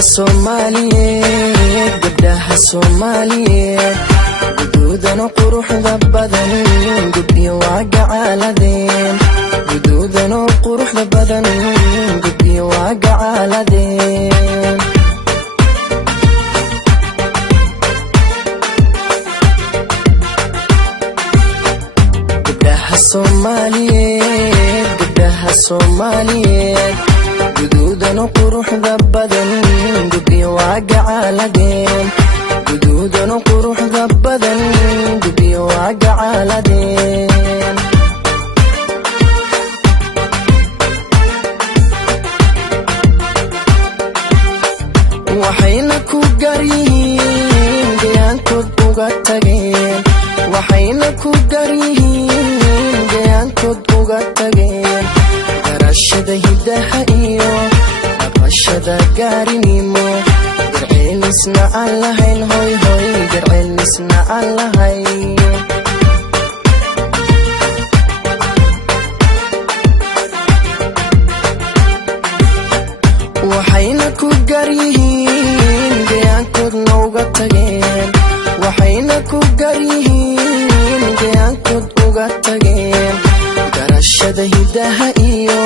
Soomaaliyeed gabdhaha Soomaaliyeed guduudan quruxda badan gabdhiyo waa gacaaladeen guduudan quruxda badan gabdhiyo waa gacaaladeen gabdhaha Soomaaliyeed guduudan quruxda badan gabdhiyo waa gacaaladeen guduudan quruxda badan gabdhiyo waa gacaaladeen waxayna ku garyihiin gayaankood uga tageen waxayna ku garyihiin gayaankood uga tageen garashada hidaha iyo dhaqashada gaarinimo garceelisna aan lahayn hoy hoy garceelisna aan lahayn waxayna ku garyihiin gayaankoodna uga tageen waxayna ku garyihiin gayaankood uga tageen garashada hidaha iyo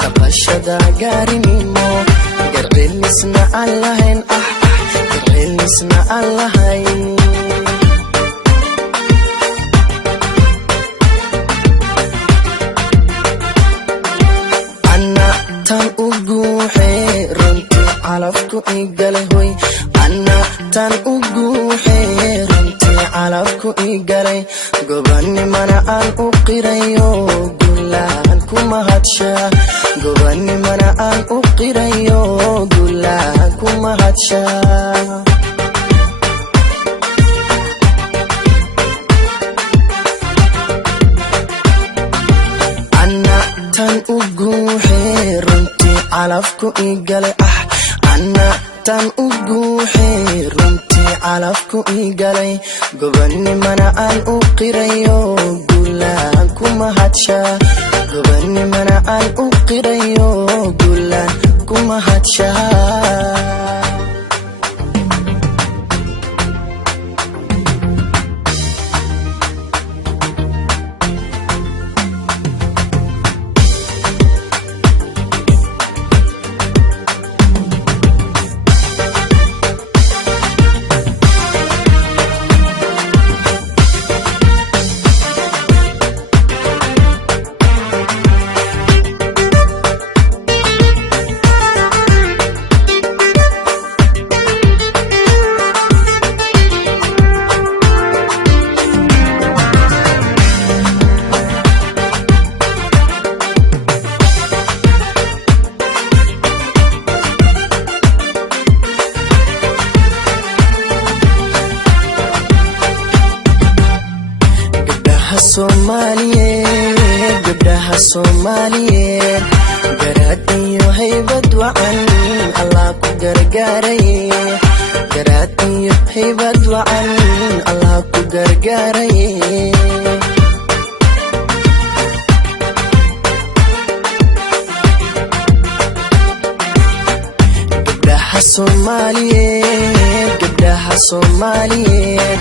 dhaqashada gaarinimo garceelisna aan lahayn garceelisna aan lahayn ana tan u guuxee runtii calafku igale hoy ana tan u guuxee runtii calafku igalay gobanimana aan u qirayo gulaan ku mahadshaa gobanimana aan u qirayo gulaan ku mahadshaa ana tan u guuxee runtii calafku igale ana tan u guuxee runtii calafku igalay gobanimana aan u qirayo gulaan ku mahadshaa gobanimana aan u qirayo gulaan ku mahadshaa gabdhaha Soomaaliyeed garaad iyo haybad wacan Allah ku gargaaraye garaad iyo haybad wacan Allah ku gargaaraye gabdhaha Soomaaliyeed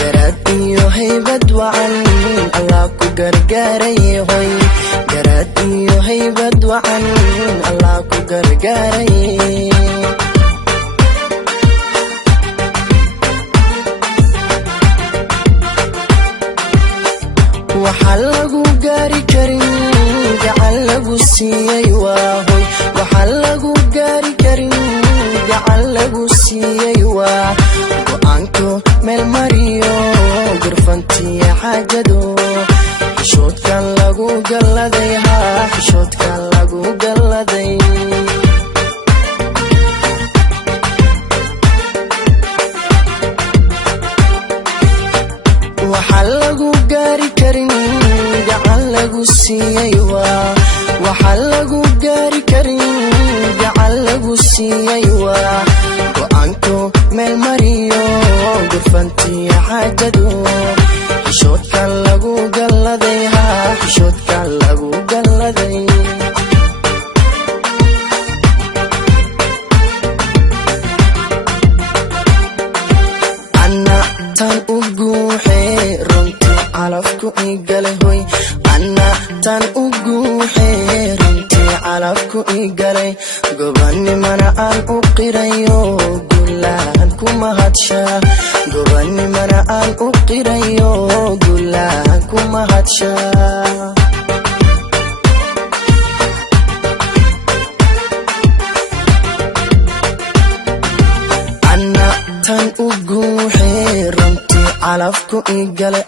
garaad iyo haybad wacan Allah ku gargaaraye hoy garaad iyo haybad wacan Allah ku gargaaraye waxaa lagu gaari karin gacan lagu siiyey waa hoy waxaa lagu gaari karin gacan lagu siiyey waa go'aanko meel mariyo gurfantiya xaajado xishoodkan lagu galladay xishoodkan lagu galladay waxaa lagu gaari karin gacan lagu siiyey waa waxaa lagu gaari karin gacan lagu siiyey waa go'aanko meel mariyo gurfantiya xaajado xishoodkan lagu galladay xishoodkan lagu galladay أنا تان أقوحي رنتي علفكو إيقالي قباني منا أن أقريو قلان كما هاتشا قباني منا أن أقريو قلان كما هاتشا tan uguuxee runtii calafku iigale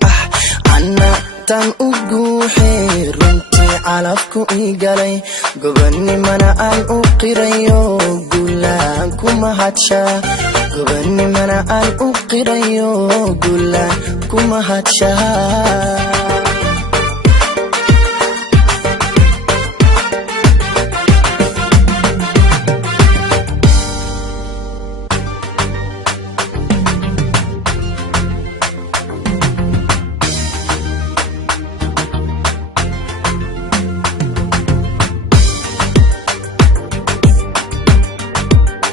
anna tan uguuxee runtii calafku iigalay gobannimana aan u qirayo guulaan kuma hadshaa gobannimana aan u qirayo guulaan kuma hadshaa